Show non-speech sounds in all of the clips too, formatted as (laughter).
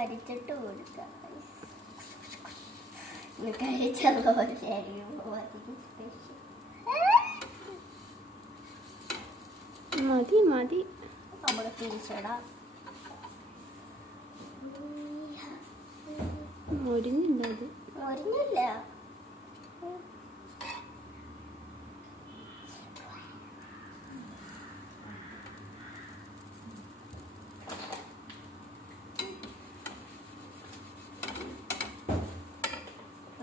കരിച്ചിട്ട് കൊടുക്കാം. മതി മതി. നമുക്ക് തിരിച്ചിടാം. മുരിഞ്ഞില്ല അത്. മൊരിഞ്ഞില്ല.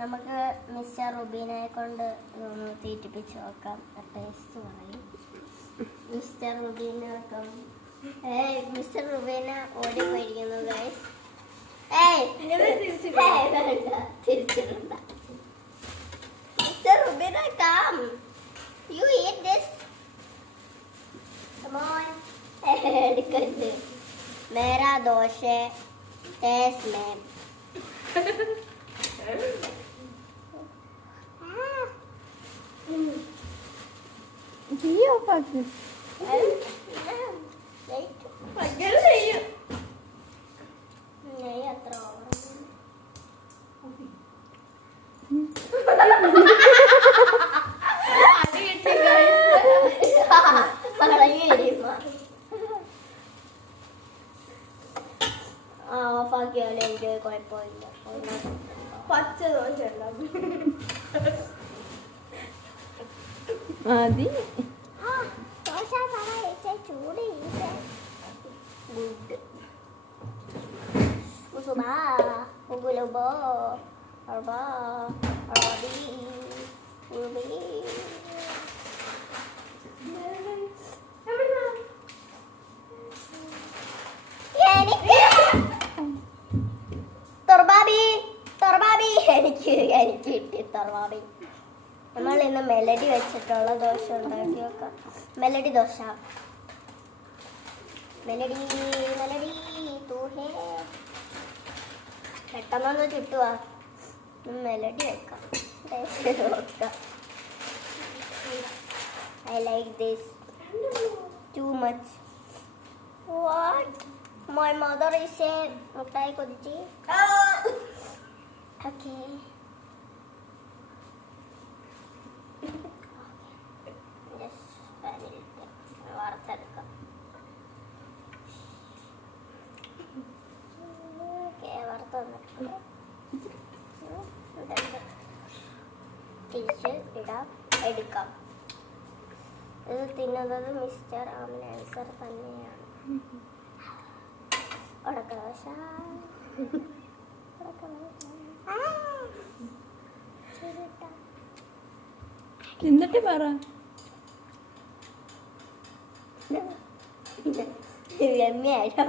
നമുക്ക് മിസ്റ്റർ റുബീനെ കൊണ്ട് ഇതൊന്ന് തീറ്റിപ്പിച്ച് നോക്കാം. ടേസ്റ്റ് പറയും. മിസ്റ്റർ റുബീനെ വെക്കാം ഏയ് മിസ്റ്റർ റുബീന ഓടി പോയിരിക്കുന്നു guys mister Rubina come you eat this. എടുക്കരുത്. മേരാ ദോശ ടേസ്റ്റ് മേം തീ ഓഫാക്ക് ഓഫാക്കിയാലും എനിക്ക് കുഴപ്പമില്ല. പച്ച ദോശ (laughs) ഉറുബി. എനിക്ക് എനിക്ക് കിട്ടി തൊർബാബി. നമ്മൾ ഇന്ന് മെലഡി വെച്ചിട്ടുള്ള ദോശ ഉണ്ടാക്കി വെക്കാം മെലഡി ദോശ. മെലഡി മെലഡി തൂ ഹേ പെട്ടെന്നൊന്ന് ചുട്ടുവാ മെലഡി വെക്കാം. നോക്കാം. I like this too much what my mother is a മുട്ടായി കൊതിച്ച്. ഓക്കേ വറുത്തെടുക്കാം. തിരിച്ച് ഇടാം എടുക്കാം. ഇത് തിന്നുന്നത് മിസ്റ്റർ ആംബുലൻസർ തന്നെയാണ്. ശരിട്ടാ എന്നിട്ട് പറ. രമ്യായിട്ടോ